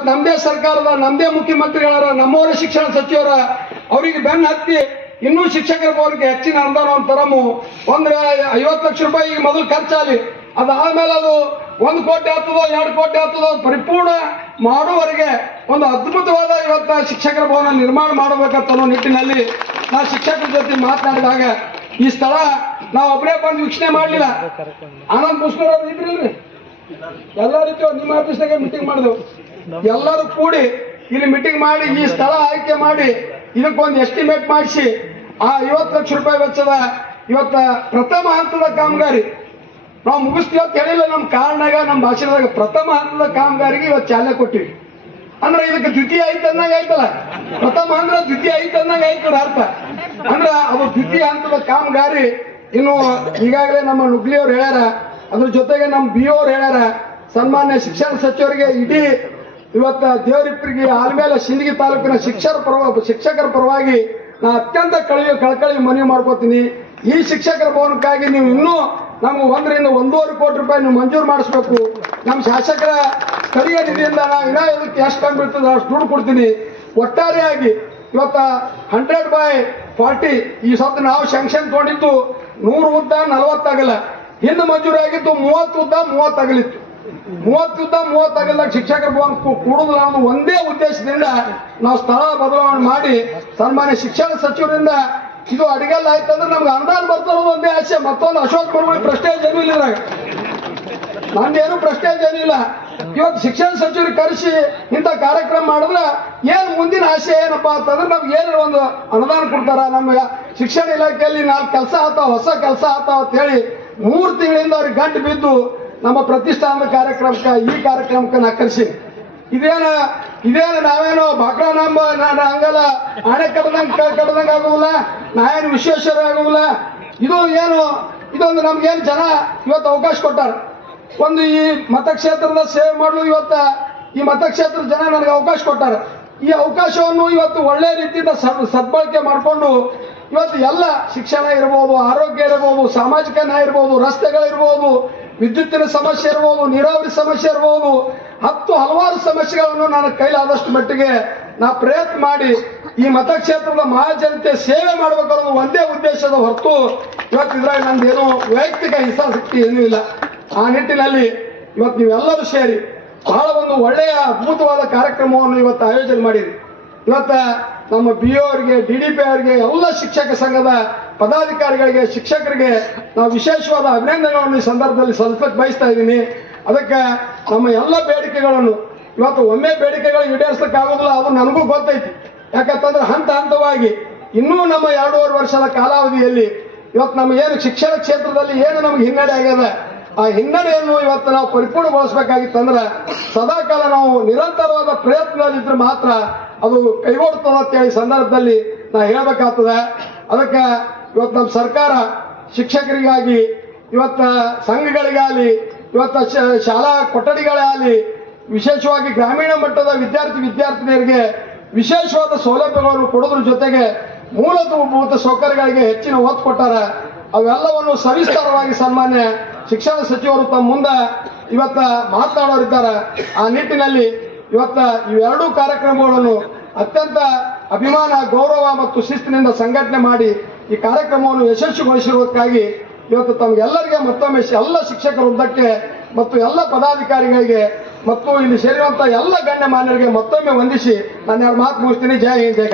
ಇವತ್ತು ನಮ್ಮದೇ ಸರ್ಕಾರದ ನಮ್ಮದೇ ಮುಖ್ಯಮಂತ್ರಿಗಳರ ನಮ್ಮವರ ಶಿಕ್ಷಣ ಸಚಿವರ ಅವರಿಗೆ ಬೆನ್ನು ಹತ್ತಿ ಇನ್ನೂ ಶಿಕ್ಷಕರ ಭವನಕ್ಕೆ ಹೆಚ್ಚಿನ ಅನುದಾನ ತರಮು. ಒಂದು ಐವತ್ತು ಲಕ್ಷ ರೂಪಾಯಿ ಮೊದಲು ಖರ್ಚಾಗಲಿ ಅದಾದ್ಮೇಲೆ ಅದು ಒಂದು ಕೋಟಿ ಆಗ್ತದೋ, ಎರಡು ಕೋಟಿ ಆಗ್ತದೋ ಪರಿಪೂರ್ಣ ಮಾಡುವವರೆಗೆ ಒಂದು ಅದ್ಭುತವಾದ ಇವತ್ತು ಶಿಕ್ಷಕರ ಭವನ ನಿರ್ಮಾಣ ಮಾಡಬೇಕಂತ ನಿಟ್ಟಿನಲ್ಲಿ ನಾ ಶಿಕ್ಷಕರ ಜೊತೆ ಮಾತನಾಡಿದಾಗ ಈ ಸ್ಥಳ ನಾವು ಒಬ್ಬರೇ ಬಂದು ವೀಕ್ಷಣೆ ಮಾಡಲಿಲ್ಲ. ಆನಂದ್ ಮುಸ್ಕೂರ್ ಅವ್ರು ಇದ್ರಿಲ್ರಿ? ಎಲ್ಲ ರೀತಿ ನಿಮ್ಮ ಆಫೀಸ್ನಾಗೆ ಮೀಟಿಂಗ್ ಮಾಡಿದೆವು ಎಲ್ಲರೂ ಕೂಡಿ ಇಲ್ಲಿ ಮೀಟಿಂಗ್ ಮಾಡಿ ಈ ಸ್ಥಳ ಆಯ್ಕೆ ಮಾಡಿ ಇದಕ್ಕೊಂದು ಎಸ್ಟಿಮೇಟ್ ಮಾಡಿಸಿ ಆ ಐವತ್ತು ಲಕ್ಷ ರೂಪಾಯಿ ವೆಚ್ಚದ ಇವತ್ತ ಪ್ರಥಮ ಹಂತದ ಕಾಮಗಾರಿ. ನಾವು ಮುಗಿಸ್ತೀವಿ ಅಂತ ಹೇಳಿಲ್ಲ ನಮ್ಮ ಕಾರಣಾಗ ನಮ್ಮ ಭಾಷಣದಾಗ ಪ್ರಥಮ ಹಂತದ ಕಾಮಗಾರಿಗೆ ಇವತ್ತು ಚಾಲನೆ ಕೊಟ್ಟಿವಿ. ಅಂದ್ರೆ ಇದಕ್ಕೆ ದ್ವಿತೀಯ ಐತೆ ಅನ್ನಂಗ ಆಯ್ತಲ್ಲ? ಪ್ರಥಮ ಅಂದ್ರೆ ದ್ವಿತೀಯ ಐತೆ ಅನ್ನಂಗ ಆಯ್ತದ ಅರ್ಥ. ಅಂದ್ರೆ ಅದು ದ್ವಿತೀಯ ಹಂತದ ಕಾಮಗಾರಿ ಇನ್ನು ಈಗಾಗಲೇ ನಮ್ಮ ನುಗ್ಲಿಯವ್ರು ಹೇಳ್ಯಾರ ಅದ್ರ ಜೊತೆಗೆ ನಮ್ಮ ಬಿ ಅವ್ರು ಹೇಳ್ಯಾರ ಸನ್ಮಾನ್ಯ ಶಿಕ್ಷಣ ಸಚಿವರಿಗೆ ಇಡೀ ಇವತ್ತ ದೇವರಿಪ್ಪರಿಗೆ ಆಲ್ಮೇಲೆ ಸಿಂದಗಿ ತಾಲೂಕಿನ ಶಿಕ್ಷಕರ ಪರವಾಗಿ ಶಿಕ್ಷಕರ ಪರವಾಗಿ ನಾ ಅತ್ಯಂತ ಕಳಿ ಕಳಕಳಿ ಮನವಿ ಮಾಡ್ಕೋತೀನಿ. ಈ ಶಿಕ್ಷಕರ ಭವನಕ್ಕಾಗಿ ನೀವು ಇನ್ನೂ ನಮ್ಗೆ ಒಂದರಿಂದ ಒಂದೂವರೆ ಕೋಟಿ ರೂಪಾಯಿ ನೀವು ಮಂಜೂರು ಮಾಡಿಸ್ಬೇಕು. ನಮ್ಮ ಶಾಸಕರ ಸ್ಥಳೀಯ ನಿಧಿಯಿಂದ ನಾವು ಇನ್ನೂ ಇದಕ್ಕೆ ಎಷ್ಟು ಕಮ್ಮಿ ಬೀಳ್ತದೆ ಅಷ್ಟು ದುಡ್ಡು ಕೊಡ್ತೀನಿ. ಒಟ್ಟಾರೆಯಾಗಿ ಇವತ್ತ ಹಂಡ್ರೆಡ್ ಬೈ ಫಾರ್ಟಿ ಈ ಸತ್ತು ನಾವು ಶಾಂಕ್ಷನ್ ತೊಗೊಂಡಿದ್ದು ನೂರು ಉದ್ದ ನಲವತ್ತಾಗಲ್ಲ. ಹಿಂದೆ ಮಂಜೂರಾಗಿದ್ದು ಮೂವತ್ತು ಉದ್ದ ಮೂವತ್ತಾಗಲಿತ್ತು. ಮೂವತ್ತು ಉದ್ದ ಮೂವತ್ತಾಗಲ್ದಾಗ ಶಿಕ್ಷಕರ ಭವನ ಕೊಡುದು ಅನ್ನೋ ಒಂದೇ ಉದ್ದೇಶದಿಂದ ನಾವು ಸ್ಥಳ ಬದಲಾವಣೆ ಮಾಡಿ ಸನ್ಮಾನ್ಯ ಶಿಕ್ಷಣ ಸಚಿವರಿಂದ ಇದು ಅಡಿಗೆಲ್ಲ ಆಯ್ತಂದ್ರೆ ನಮ್ಗೆ ಅನುದಾನ ಬರ್ತದೆ ಒಂದೇ ಆಸೆ. ಮತ್ತೊಂದು ಅಶೋಕ್ ಬರುವಳಿ ಪ್ರಶ್ನೆ ಏನೂ ಇಲ್ಲ. ನಂದೇನು ಪ್ರಶ್ನೆ ಏನಿಲ್ಲ ಇವತ್ತು ಶಿಕ್ಷಣ ಸಚಿವರು ಕರೆಸಿ ಇಂಥ ಕಾರ್ಯಕ್ರಮ ಮಾಡಿದ್ರೆ ಏನು ಮುಂದಿನ ಆಸೆ ಏನಪ್ಪ ಅಂತಂದ್ರೆ ನಮ್ಗೆ ಏನು ಒಂದು ಅನುದಾನ ಕೊಡ್ತಾರ. ನಮ್ಗೆ ಶಿಕ್ಷಣ ಇಲಾಖೆಯಲ್ಲಿ ನಾಲ್ಕು ಕೆಲಸ ಆತಾವ ಹೊಸ ಕೆಲಸ ಆತಾವ ಅಂತ ಹೇಳಿ ಮೂರು ತಿಂಗಳಿಂದ ಅವ್ರಿಗೆ ಗಂಟು ಬಿದ್ದು ನಮ್ಮ ಪ್ರತಿಷ್ಠಾನದ ಕಾರ್ಯಕ್ರಮಕ್ಕೆ ಈ ಕಾರ್ಯಕ್ರಮಕ್ಕೆ ನಾ ಇದೇನ ಇದೇನ ನಾವೇನು ಬಾಕ್ರ ನಮ್ಮ ನಾನು ಹಂಗಲ್ಲ ಆಣೆ ಕಟ್ಟದಂಗೆ ಆಗುವಲ್ಲ ನಾ ಏನು ವಿಶ್ವೇಶ್ವರ ಆಗುವಲ್ಲ ಇದು ಏನು, ಇದೊಂದು ನಮ್ಗೇನು ಜನ ಇವತ್ತು ಅವಕಾಶ ಕೊಟ್ಟಾರ. ಒಂದು ಈ ಮತಕ್ಷೇತ್ರದ ಸೇವೆ ಮಾಡಲು ಇವತ್ತು ಈ ಮತಕ್ಷೇತ್ರದ ಜನ ನನಗೆ ಅವಕಾಶ ಕೊಟ್ಟಾರ. ಈ ಅವಕಾಶವನ್ನು ಇವತ್ತು ಒಳ್ಳೆ ರೀತಿಯಿಂದ ಸದ್ ಸದ್ಬಳಕೆ ಮಾಡಿಕೊಂಡು ಇವತ್ತು ಎಲ್ಲ ಶಿಕ್ಷಣ ಇರ್ಬೋದು, ಆರೋಗ್ಯ ಇರ್ಬೋದು, ಸಾಮಾಜಿಕ ನ್ಯಾಯ ಇರ್ಬೋದು, ರಸ್ತೆಗಳಿರ್ಬೋದು, ವಿದ್ಯುತ್ತಿನ ಸಮಸ್ಯೆ ಇರ್ಬೋದು, ನೀರಾವರಿ ಸಮಸ್ಯೆ ಇರ್ಬೋದು, ಹತ್ತು ಹಲವಾರು ಸಮಸ್ಯೆಗಳನ್ನು ನನ್ನ ಕೈಲಾದಷ್ಟು ಮಟ್ಟಿಗೆ ನಾ ಪ್ರಯತ್ನ ಮಾಡಿ ಈ ಮತಕ್ಷೇತ್ರದ ಮಹಾಜನತೆ ಸೇವೆ ಮಾಡಬೇಕನ್ನೋದು ಒಂದೇ ಉದ್ದೇಶದ ಹೊರತು ಇವತ್ತು ಇದ್ರಾಗ ನಂದೇನು ವೈಯಕ್ತಿಕ ಹಿತಾಸಕ್ತಿ ಏನೂ ಇಲ್ಲ. ಆ ನಿಟ್ಟಿನಲ್ಲಿ ಇವತ್ತು ನೀವೆಲ್ಲರೂ ಸೇರಿ ಬಹಳ ಒಂದು ಒಳ್ಳೆಯ ಅದ್ಭುತವಾದ ಕಾರ್ಯಕ್ರಮವನ್ನು ಇವತ್ತು ಆಯೋಜನೆ ಮಾಡಿರಿ. ಇವತ್ತ ನಮ್ಮ ಬಿ ಅವರಿಗೆ ಡಿ ಡಿ ಪಿ ಅವರಿಗೆ, ಎಲ್ಲ ಶಿಕ್ಷಕ ಸಂಘದ ಪದಾಧಿಕಾರಿಗಳಿಗೆ, ಶಿಕ್ಷಕರಿಗೆ ನಾವು ವಿಶೇಷವಾದ ಅಭಿನಂದನೆಗಳನ್ನು ಈ ಸಂದರ್ಭದಲ್ಲಿ ಸಲ್ಲಿಸಕ್ಕೆ ಬಯಸ್ತಾ ಇದ್ದೀನಿ. ಅದಕ್ಕೆ ನಮ್ಮ ಎಲ್ಲ ಬೇಡಿಕೆಗಳನ್ನು, ಇವತ್ತು ಒಮ್ಮೆ ಬೇಡಿಕೆಗಳು ಈಡೇರಿಸ್ಲಿಕ್ಕೆ ಆಗೋದಿಲ್ಲ ಅದು ನನಗೂ ಗೊತ್ತೈತಿ. ಯಾಕಂತಂದ್ರೆ ಹಂತ ಹಂತವಾಗಿ ಇನ್ನೂ ನಮ್ಮ ಎರಡೂವರೆ ವರ್ಷದ ಕಾಲಾವಧಿಯಲ್ಲಿ ಇವತ್ತು ನಮ್ಮ ಏನು ಶಿಕ್ಷಣ ಕ್ಷೇತ್ರದಲ್ಲಿ ಏನು ನಮ್ಗೆ ಹಿನ್ನಡೆ ಆಗ್ಯದ ಆ ಹಿನ್ನೆಲೆಯನ್ನು ಇವತ್ತು ನಾವು ಪರಿಪೂರ್ಣಗೊಳಿಸಬೇಕಾಗಿತ್ತಂದ್ರೆ ಸದಾಕಾಲ ನಾವು ನಿರಂತರವಾದ ಪ್ರಯತ್ನದಲ್ಲಿದ್ರೆ ಮಾತ್ರ ಅದು ಕೈಗೊಡ್ತದ ಅಂತೇಳಿ ಸಂದರ್ಭದಲ್ಲಿ ನಾ ಹೇಳಬೇಕಾಗ್ತದೆ. ಅದಕ್ಕೆ ಇವತ್ತು ನಮ್ಮ ಸರ್ಕಾರ ಶಿಕ್ಷಕರಿಗಾಗಿ, ಇವತ್ತು ಸಂಘಗಳಿಗಾಗಲಿ, ಇವತ್ತು ಶಾಲಾ ಕೊಠಡಿಗಳಾಗಲಿ, ವಿಶೇಷವಾಗಿ ಗ್ರಾಮೀಣ ಮಟ್ಟದ ವಿದ್ಯಾರ್ಥಿ ವಿದ್ಯಾರ್ಥಿನಿಯರಿಗೆ ವಿಶೇಷವಾದ ಸೌಲಭ್ಯಗಳನ್ನು ಕೊಡೋದ್ರ ಜೊತೆಗೆ ಮೂಲಭೂತ ಸೌಕರ್ಯಗಳಿಗೆ ಹೆಚ್ಚಿನ ಒತ್ತು ಕೊಟ್ಟಾರ. ಅವೆಲ್ಲವನ್ನು ಸವಿಸ್ತಾರವಾಗಿ ಸನ್ಮಾನ್ಯ ಶಿಕ್ಷಣ ಸಚಿವರು ತಮ್ಮ ಮುಂದೆ ಇವತ್ತ ಮಾತನಾಡೋರಿದ್ದಾರೆ. ಆ ನಿಟ್ಟಿನಲ್ಲಿ ಇವತ್ತ ಇವೆರಡೂ ಕಾರ್ಯಕ್ರಮಗಳನ್ನು ಅತ್ಯಂತ ಅಭಿಮಾನ, ಗೌರವ ಮತ್ತು ಶಿಸ್ತಿನಿಂದ ಸಂಘಟನೆ ಮಾಡಿ ಈ ಕಾರ್ಯಕ್ರಮವನ್ನು ಯಶಸ್ವಿಗೊಳಿಸಿರುವುದಕ್ಕಾಗಿ ಇವತ್ತು ತಮಗೆಲ್ಲರಿಗೆ ಮತ್ತೊಮ್ಮೆ ಎಲ್ಲ ಶಿಕ್ಷಕ ವೃಂದಕ್ಕೆ ಮತ್ತು ಎಲ್ಲ ಪದಾಧಿಕಾರಿಗಳಿಗೆ ಮತ್ತು ಇಲ್ಲಿ ಸೇರಿರುವಂತಹ ಎಲ್ಲ ಗಣ್ಯ ಮಾನ್ಯರಿಗೆ ಮತ್ತೊಮ್ಮೆ ವಂದಿಸಿ ನಾನು ಎರಡು ಮಾತು ಮುಗಿಸ್ತೀನಿ. ಜೈ ಹಿಂದ್, ಜೈ